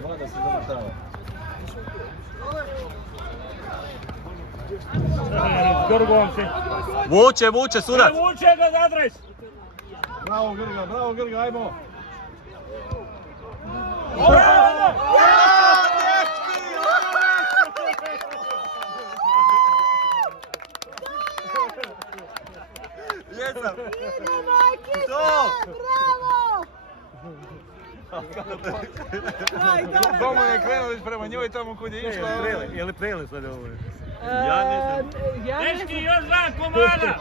Dva da se završava. Vuče, sudac! Vuče ga za adres! Bravo Grga, ajmo! Jesam! Idemo ekipa! Bravo! Komu je krenuliš prema njoj tamo kud je išla? Je li prele sad ovo? Ja ne znam. Dečki, još dva komada!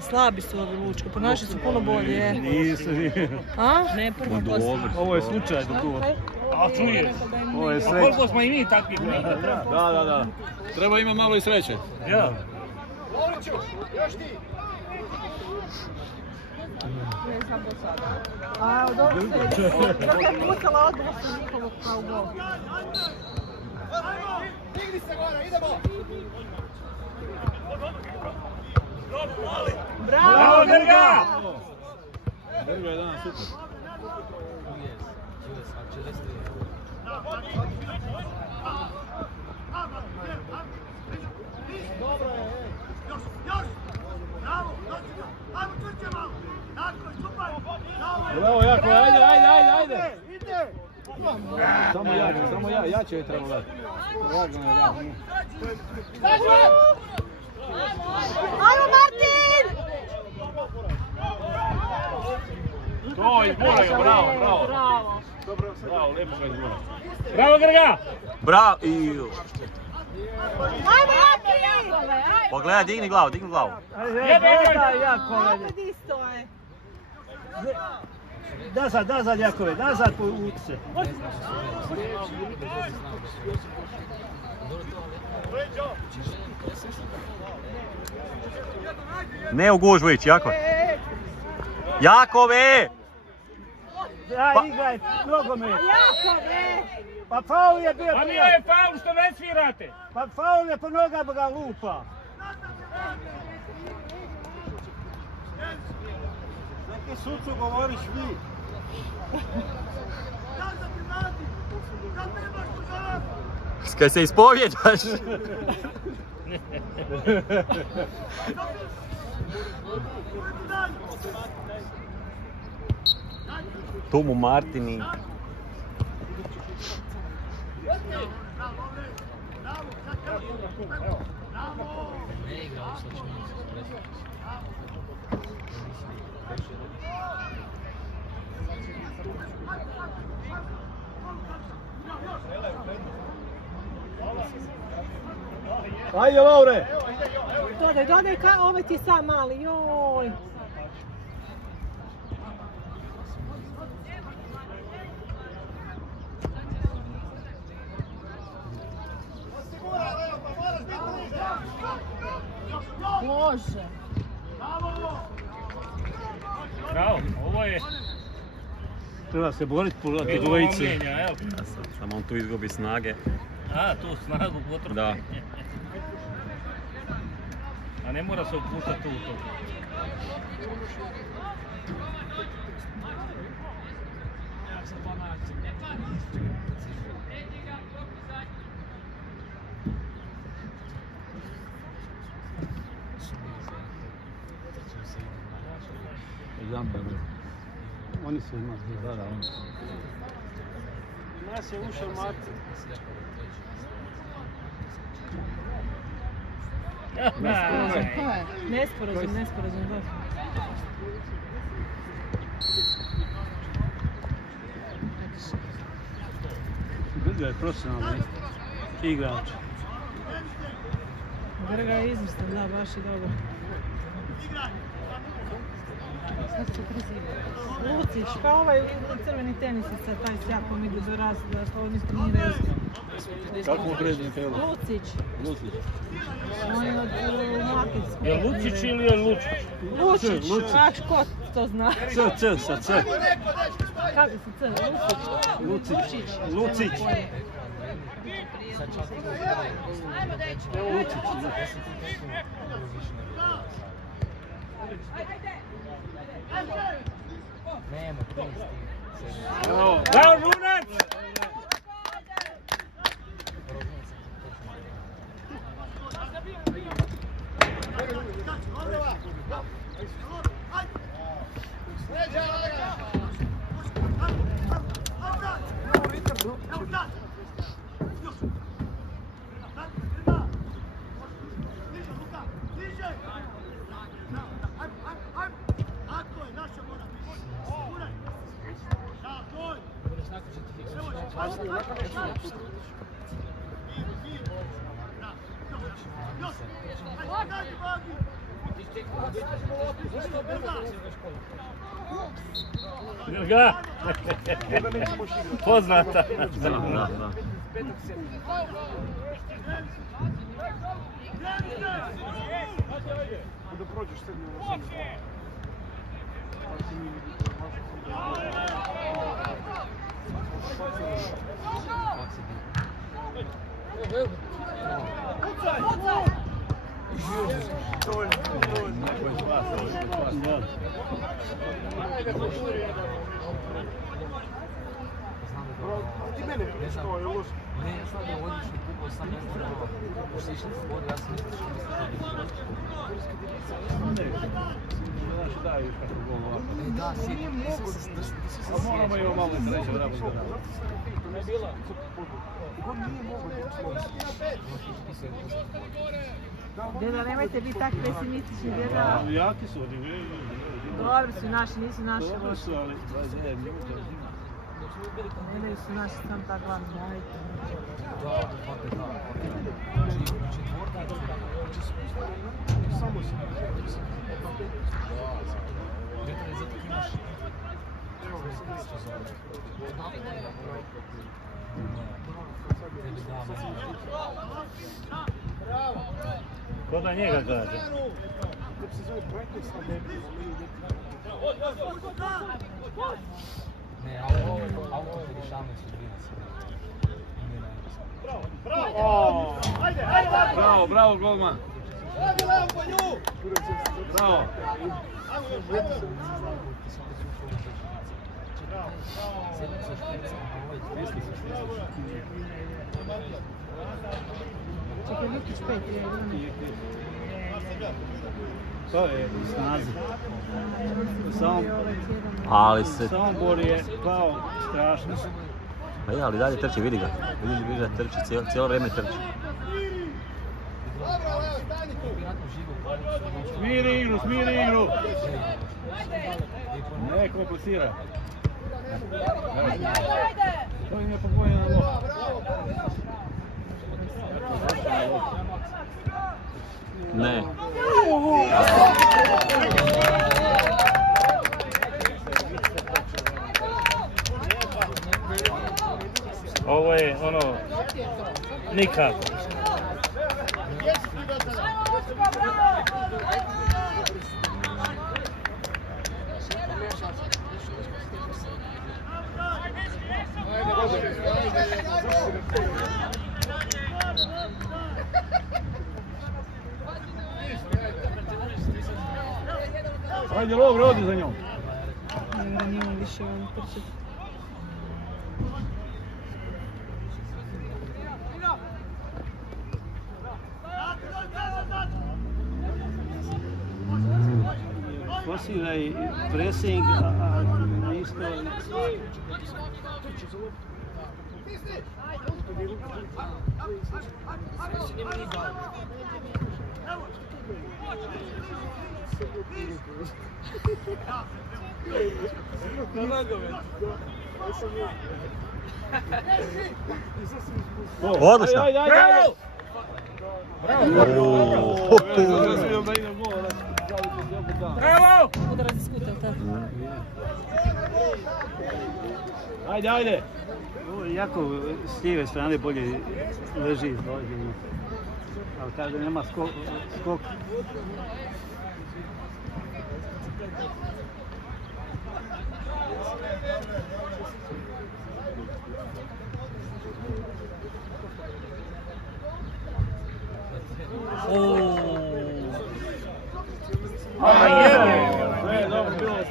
Slabi su ovi Lučko, po naši su puno bolje. Nisu. A? Ne, prvo poslije. Ovo je slučaj dok ovo. A čuješ? Ovo je sreća. Koliko smo i mi takvi? Da. Treba ima malo i sreće. Ja. Lovriću, još ti! Ne znam do sada. A, dobro se je. Dok je pucala odmah sam njihovog kao gol. Digni se gore, idemo! Bravo, Grga! Grga je danas super. Dobro je, još! Bravo, doći ga! Ajmo trče malo! Tako je, super! Bravo, Jako, ajde! Ide! Samo jače je trebalo dati. Lagano je dati. Ajmo Martin! To izbora ga, bravo! Bravo, lijepo ga izbora. Bravo Grga! Bravo! Ajmo Martin! Pogledaj, digni glavu. Opet isto je. Nazad Jakove, nazad povuci se. Ne u gužvu ići, Jakove. Jakove! Daj, igraj, nogomet. Jakove! Pa faul je bio. Pa nije je faul što ne svirate. Pa faul je po nogama ga lupa. Neki sucu govoriš vi. Kaj se ispovjedaš? Tu mu Martini. Ajde, Laure! Dodaj, ovaj ti sam mali, joj! Može! Bravo, ovo je... Treba se boriti protiv dvojice. Samo on tu izgubi snage. A, tu snagu potroši. Da. A ne mora se upuštati tu u to. Oni su nas. Da, oni. Nas je ušao Martin. Nesporazum, da. Grga je profesionalni igrač. Grga je izvrstan, da, baš je dobro. Lucić, kao ovaj crveni tenisica, taj s Jakom idu do raz, da oni treniraju. Kako mu prezime Pelo? Lucić. Lucić. On je od Makedskog. Je Lucić ili je Lučić? Lučić, a ko to zna? C, sa C. Kako se C? Lucić. Lucić. Bravo, Lunac! Ga? Poznata. Da. Da prođeš sebi Ti mene što je loš? Ne, ja sam da odlično kupao, sam ne znam, u sličnici vodi, ja sam mislio što mi se Znaš, daj još kako gol ovako. da, si Moramo imamo malo sreće, bravo. Ne je bila. On nije mogao Deda, nemojte biti tak pesimistični, deda. Jaki su oni, Dobri su naši, nisu naši. dobro su, ali 29 minuta. Gledaju su naši sam tak glavni, dajte. samo se. Ko da njega kaže? Ne, auto rješavanje sudbina. Bravo, golman. Bravo. Čekaj, Lukić 5, To je snazi. Ali se... Sombor je pao strašno. Pa je, ali dalje trči, vidi ga. Vidi ga trči, cijelo vrijeme trči. Smiri igru! Ne komplicira. To im je pogođeno na loptu. Ne. Ovo je ono, nikako. Ajde, Lovre, odi za njom. Nije on više on trčati. Forsira i pressing, a isto... Odlično! Ajde! Bravo! Udarac iz kuta, tako. Ajde! Ovo je jako s lijeve strane bolje leži iz dolje. Ali kada nema skok.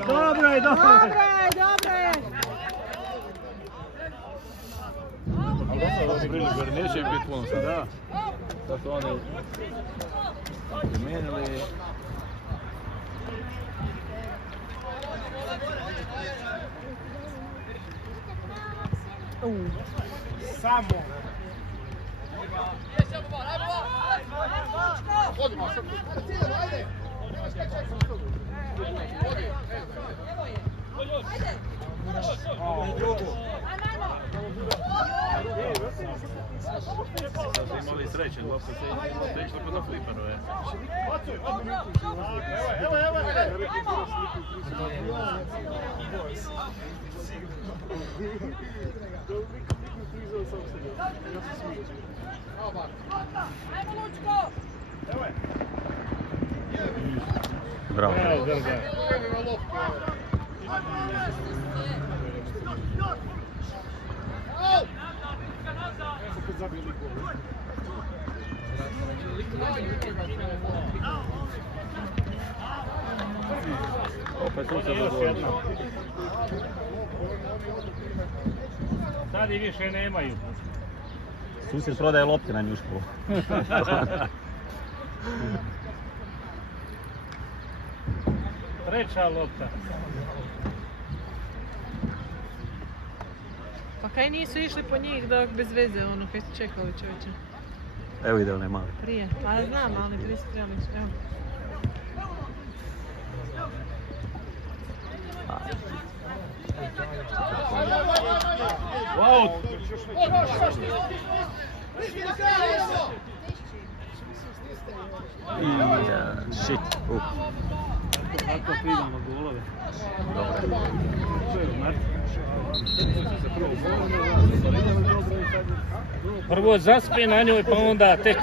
Dobro je, dobro je. Ali priliku, jer neće im biti puno sad. Da. Sad su oni promijenili. Samo. Imali sreće, lopta se išla kod na fliperove. Bravo. Opet tu se dogodio. Sad i više nemaju. Susjed prodaje lopte na njušku. Treća lopta. Pa kaj nisu išli po njih dok bez veze, ono, kaj su čekali čovječe? Evo ide onaj mali. Prije, pa znam, ali prije su trebali, evo. Wow! Shit. Tako primamo golove. Dobro. Prvo zaspe na njoj, pa onda tek...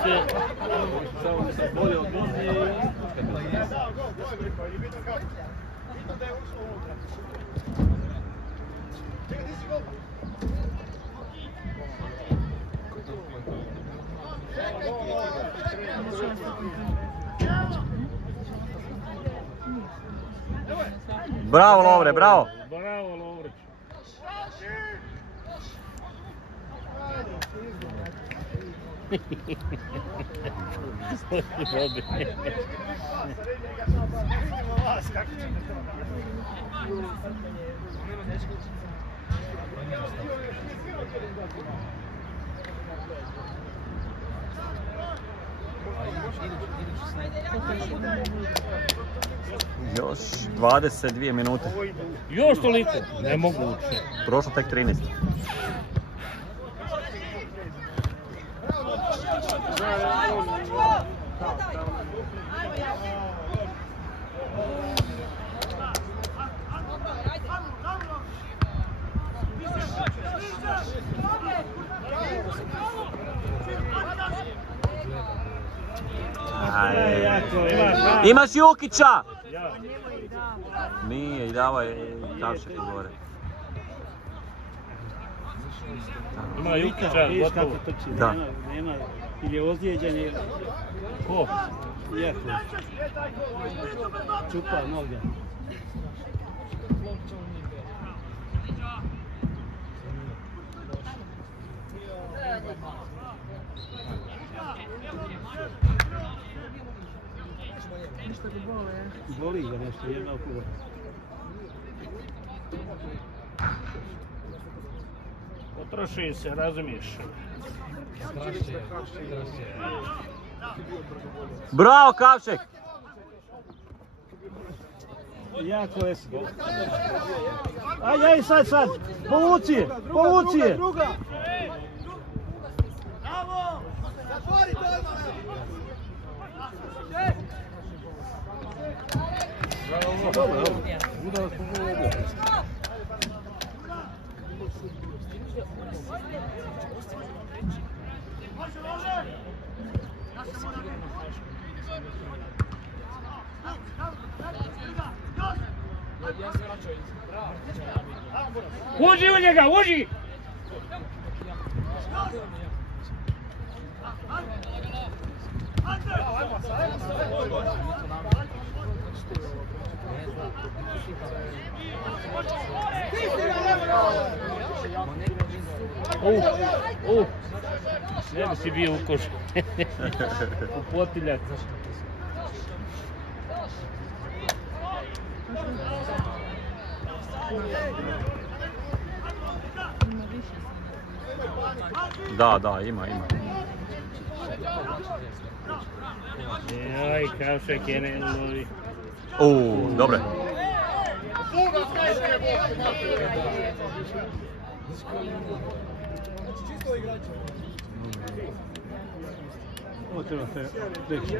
Bolje od Bosnije i... Bravo Lovre, bravo! Bravo Lovrić. Još 22 minute. Još toliko? Nemoguće. Prošlo tek 13. Imaš Jukića! Nije, i dava je Kavšek gore. Ima Jukića, gotovo. Da. Nema, ili je ozlijeđen ili... Ko? Jako. Čupa noge. Boli ga nešto, jedna okuda. Potroši se, razumiješ. Bravo Kavšek! Jako je. Aj, sad! Povuci je! Bravo! Zatvori to odmah! Uđi u njega, uđi! Ne bi si bio u koš. U potiljak. Da, ima. Aj, Kavšak je ne lovi. Dobre. Ovo treba se reći.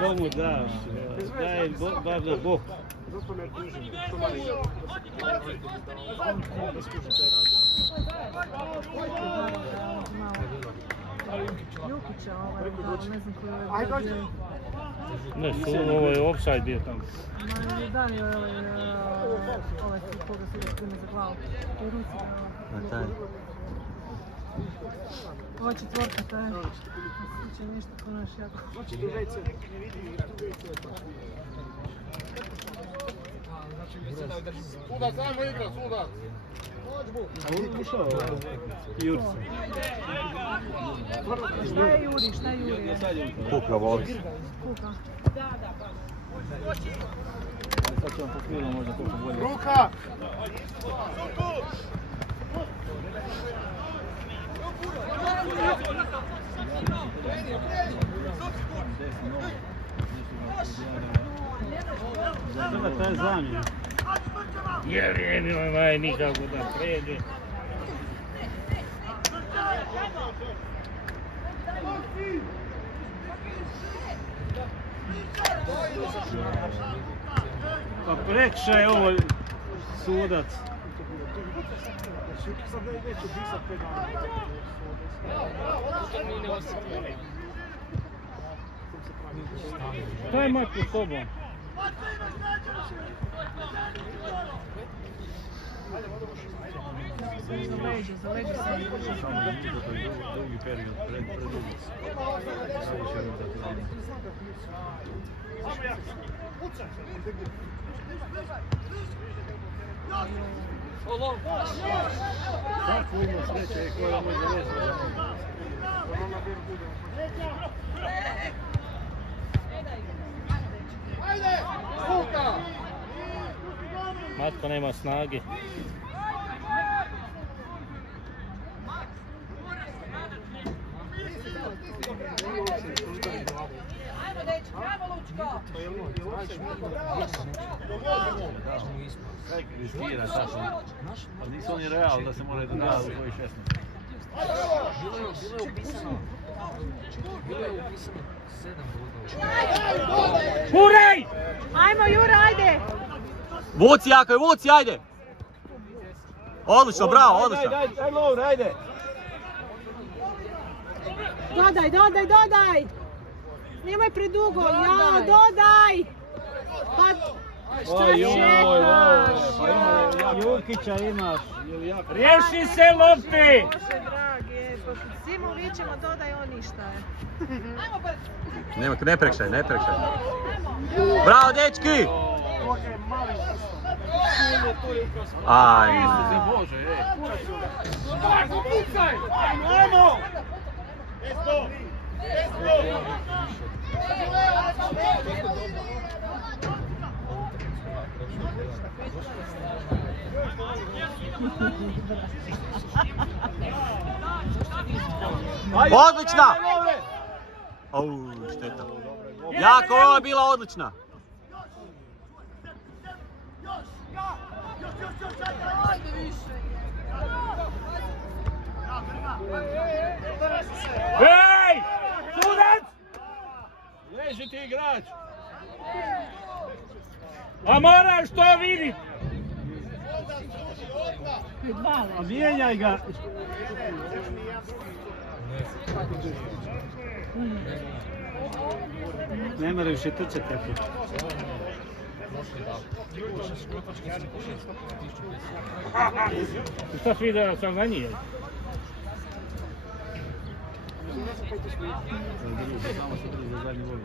Bogu da, daj bar na bok. Jukića, ne znam koji je. Ne, ovo je offside bio tamo. Da li je ovaj koga se ide prime za glavu. I ruci. Ova četvorka, taj. Sliče ništa ko naš jako. Sudac, ajmo igra, sudac! A on ušao Jurca. Šta je Juri? Kuka voli. Kuka. Sad će vam po smilu možda koliko bolje. Ruka! Sada taj zamljen. Vrijeme ovaj nikako da pređe. Pa prekršaj ovo sudac. Šta je mač u sobom? Za leđe sam. Drugi period, predugo. Tako ima sreće koja može reći. Ajde! Kuka! Matko nema snage. Ajmo dečki, ajmo Lučko! Riskira tako. Ali nisu oni real da se moraju dodati u koji 16. Bilo je upisano 7 bodova. Hurej! Ajmo Jura, ajde! Vuci Jakov, vuci, ajde! Odlično, bravo, odlično! Ajde, Lovre, ajde! Dodaj! Nemoj predugo, ja, dodaj! Pa, šta čekaš? Pa ima Jurkića imaš. Riješi se lopti! Bože dragi, svi mu vićemo dodaj, on ništa je. Ne prekšaj. Bravo, dečki! Ajme. Ajmo! Odlična! Šteta. Jako, ovo je bila odlična. Hej! Sudac! Leži ti igrač! A moraš to vidit! A mijenjaj ga! Ne mora više trčati tako. Šta si vidio da sam za njih? Samo se drži za zadnju vodu.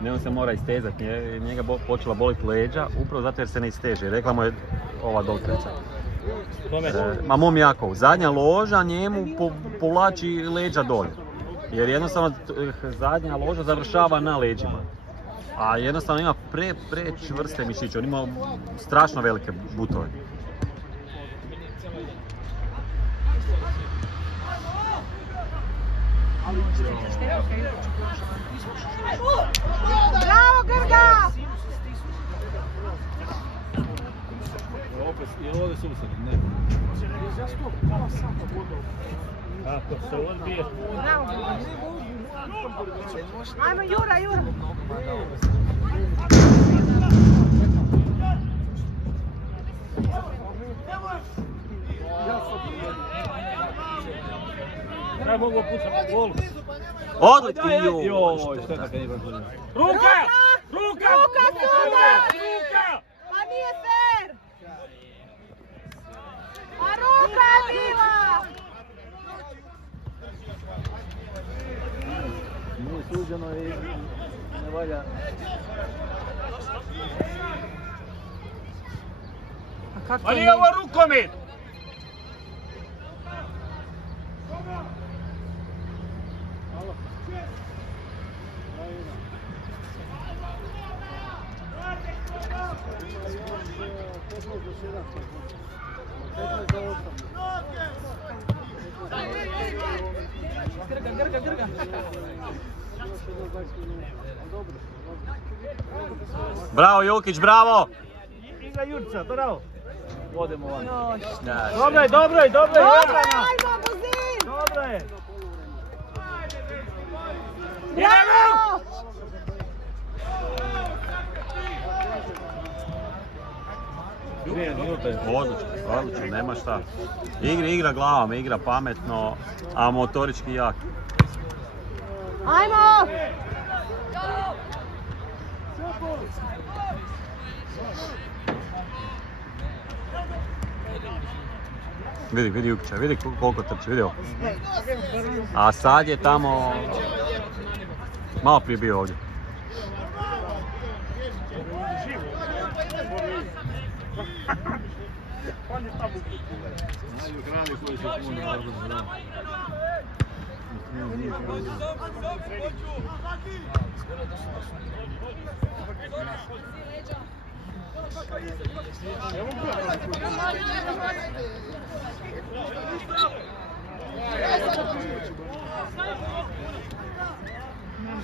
Ne, on se mora istezati, njega počela boliti leđa, upravo zato jer se ne isteže. Rekla mu je ova doktorica. Ma mom Jakovu, zadnja loža njemu povlači leđa dolje. Jer jednostavno zadnja loža završava na leđima. A jednostavno ima pre čvrste mišiće, on ima strašno velike butove. Bravo, Grga! Je li ovdje susret? Ne. Ako se odbije. Bravo, ajmo, Jura, Jura! Ja mogu pucati gol. Odlički ju! Joj, šteta kad nije prošlo. Ruka! Ruka! Ruka, sudac! Ruka! Pa nije fair! Pa ruka je bila! Nije suđeno i ne valja. Ali je ovo rukomet! Grga, Grga! Bravo Jukić, bravo! Igra Jurca, bravo! Odemo van. Da, Dobro je, dobro je, dobro je! Dobro, ajmo, Buzin! Dobro je! Bravo! Odlično, nema šta. Igra glavom, igra pametno, a motorički jak. Ajmo! Vidi Jukića, vidi koliko trči, vidi ovo. A sad je tamo, malo prije bio ovdje. Znaju kravi koji se puno dobro zna.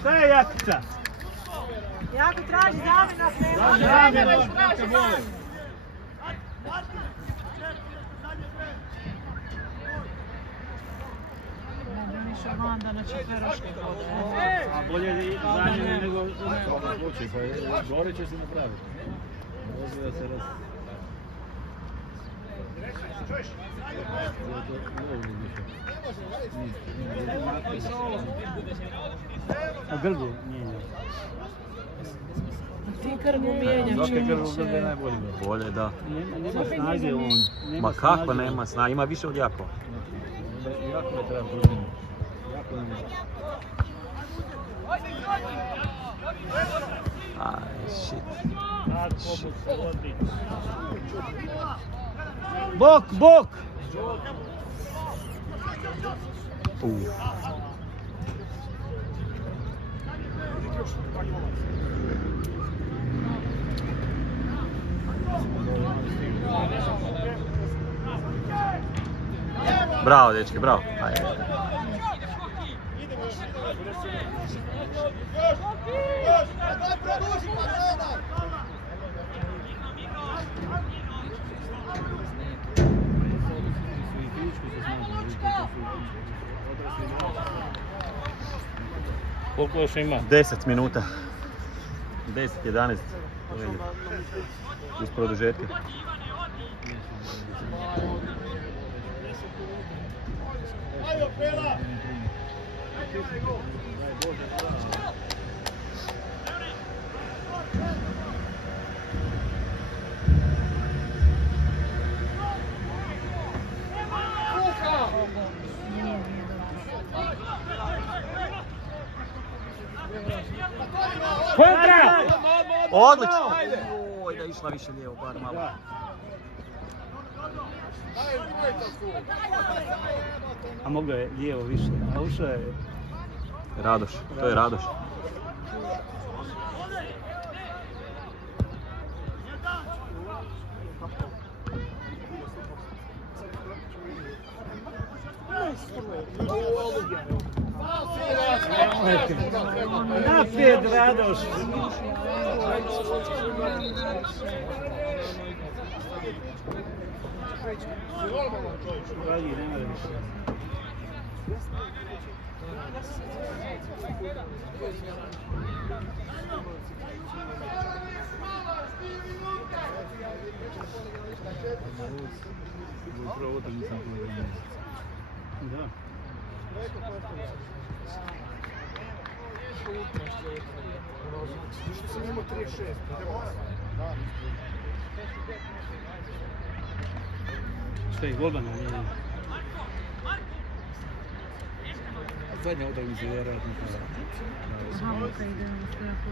Šta je Jakica? Jako traži zamjena, A bolje zamjene nego slučaj, pa gore će se napraviti. Može da se A Grgu nije. Ti Grgu mijenja Zašto Grgu je najbolji? Bolje, da. Nema snage on. Ma kako nema snage, ima više od Jakova. Jako ne treba promijeniti. Jako ne može. Aj, shit. Bok, bok! Bravo, dečki, bravo. Ajde. Koliko još ima? 10 minuta. 10, 11. Uz produžetke. Kontra! Odlično! Oj, da je išla više lijevo, bar malo. A mogao je lijevo više, a ušao je... Radoš, to je Radoš. Naprijed, Radoš! Radi, nema više. Da. Što je golman? Zadnja utakmica vjerojatno. Hamka ide u strahu.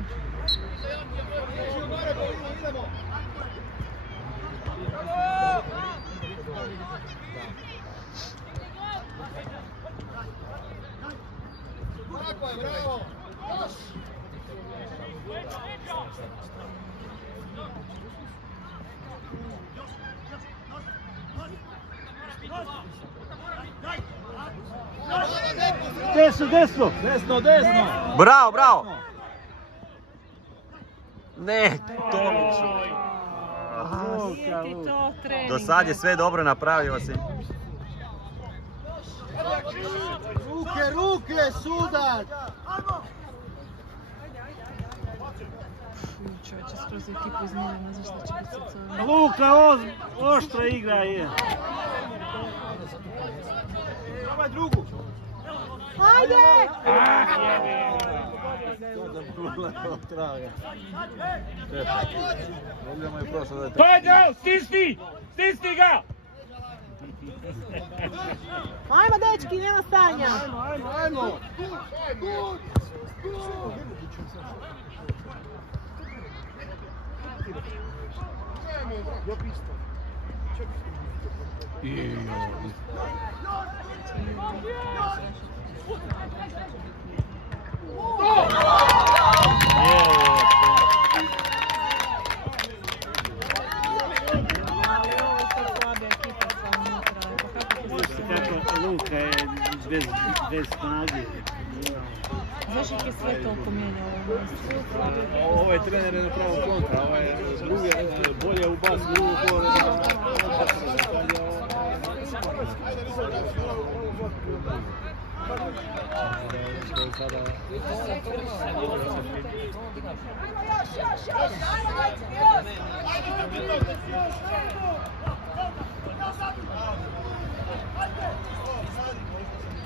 Desno, desno! Desno, desno! Bravo, bravo! Ne, Tomiću. Nije ti to trening. Do sad je sve dobro napravio si. Ruke, ruke, sudac! Čovječe, skroz ekipu izmijenjena, zašto će biti srcovima. Luka, oštra igra je. Probaj drugu! Ajde! To je dao, stisni! Stisni ga! Ajmo dečki, nema stanja! Ajmo! Luka je bez snage. Znaš ih je sve toliko mijenjao ovo? Ovaj trener je napravio kontra, ovaj drugi bolje u bas, drugu gore.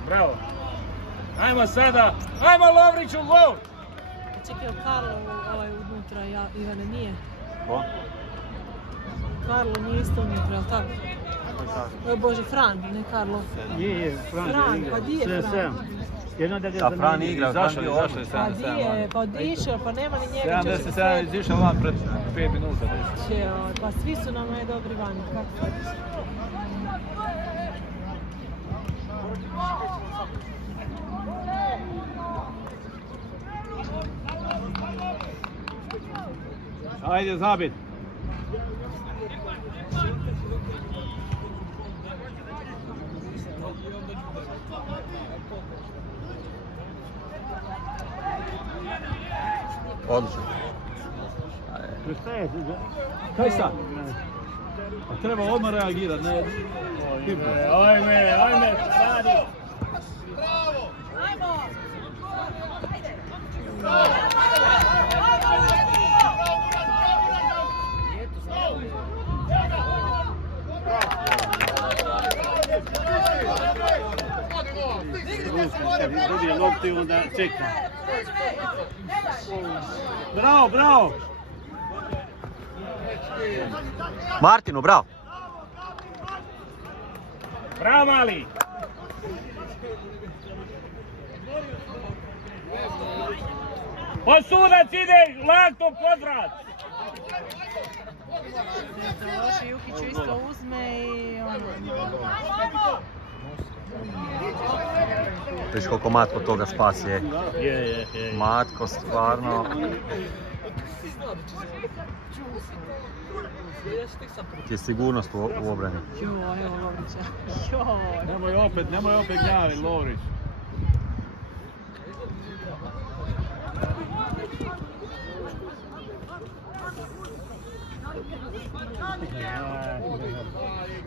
Bravo! Ajmo sada! Ajmo Lovriću, gol! Čekaj, Karlo unutra, Ivane, nije? Ko? Karlo nije isto unutra, jel tako? Oj Bože, Fran, ne Karlo. Je, Fran Fran, pa di je Fran? Da, Fran igra, Zašto je 7-7? Pa di je, pa odišao, pa nema ni njega. 77 izišao van pred 5 minuta. Pa svi su nam dobri vani, kako sad? Ajde, zabit! Odlično. Kaj sad? Treba odmah reagirati, ne... Ajme, stari! Kad dobije loptu i onda čeka. Bravo, bravo! Martinu, bravo! Bravo, mali! Pa sudac ide laktom podvrat! Loši Jukić isto uzme i Viš koliko Matko toga spasi je. Je. Matko stvarno... Ti je sigurnost u obrani. Evo Lovrića. Nemoj opet gnjavi, Lovrić.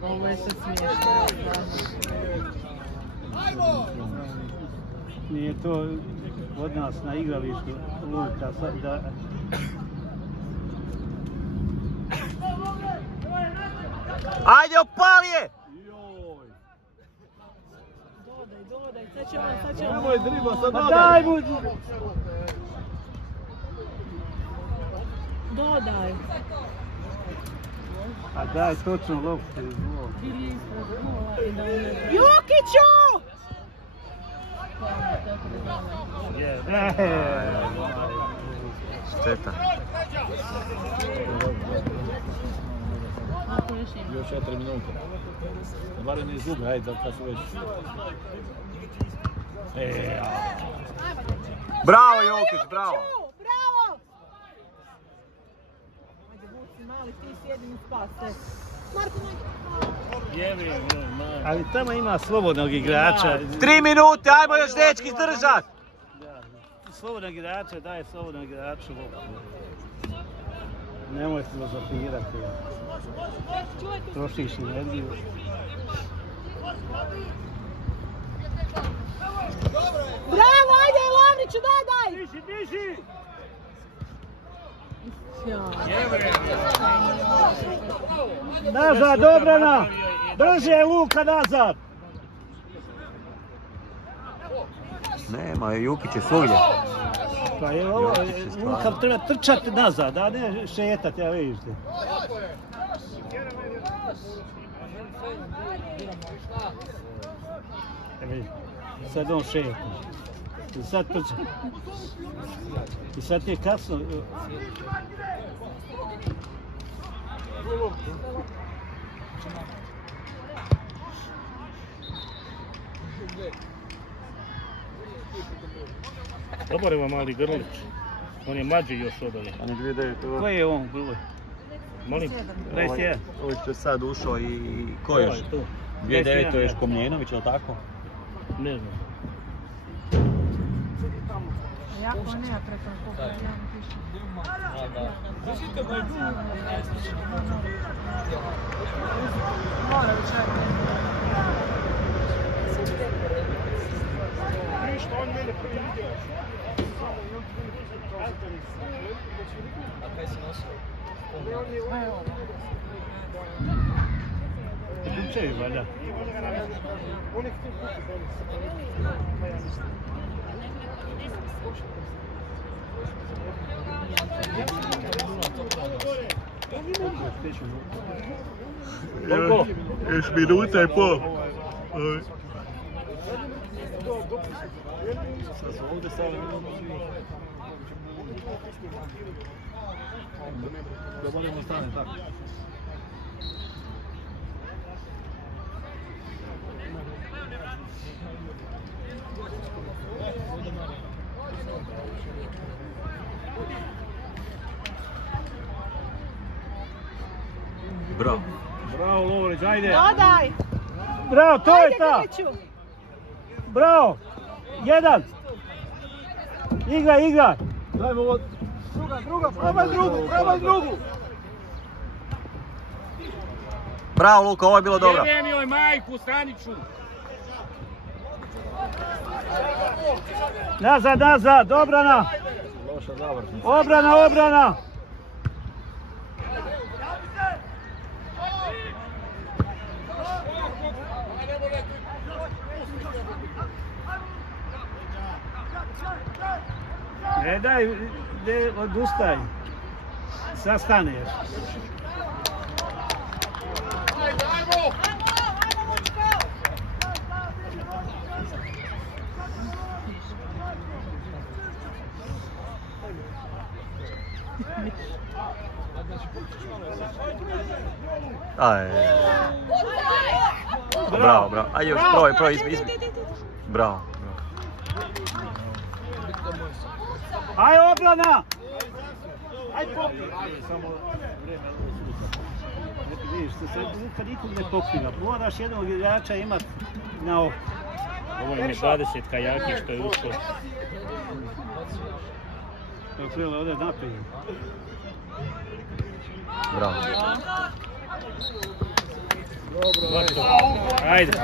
Ovo je sad smiješno. Nije to od nas na igralištu Luka sad da... Ajde, opali je! Dodaj, sad ćemo. Nemoj driba, sad Daj mu! Dodaj. A daj točno loptu. Jukiću! Šteta. Još 4 minuta. Barem ne izgubi, ajde, kad su već... Bravo Jokić, bravo! Bravo! Ajde, Vuci, mali, ti si jedini spas. Marko, Ali tamo ima slobodnog igrača. 3 minute, ajmo još dečki izdržat! Slobodnog igrača, daj slobodnog igraču loptu. Nemoj se zapirati. Trošiš energiju. bravo, ajde Lovriću, daj! Diži! Nazad, obrana! Brže Luka, nazad! Nema, Jukić je svugdje. Pa je ovo, Luka treba trčati nazad, a ne šetati, ja vidite. Sad on šeta. I sad trča. I sad ti je kasno. Dobar je vam mali Grlić. On je mlađi još od ovih. On je 2009. Koji je on broj? Molim? 21. Ovo je sad ušao i... Ko je još? 2009. je još Komljenović, ili tako? Ne znam. Jako nema preko koga ja pišem. Mora učati. On mene prvi vidio. A kaj si nosio? Ključevi, valjda. On je htio kući Još minuta i pol. Sad su ovdje stavili minutu. Da možemo stane tako. Bravo. Bravo Lovrić, ajde! Dodaj! Bravo, to je ta! Bravo! Jedan! Igraj! Dajmo ovo! Druga, probaj drugu! Bravo Luka, ovo je bilo dobro. Jebem joj majku, Staniću! Nazad, obrana! Loša završnica. Obrana! Ne daj, odustaj. Sad staneš. Aj. Bravo, bravo. Aj još, probaj, izbi. Bravo. Aj obrana! Aj pokri! Samo vrijeme susreta. Vidiš, kad nikog ne pokriva, moraš jednog igrača imat na oko. Ovo im je 20 kajaki što je ušlo. Evo Krilo, ovdje naprijed. Bravo. Ajde.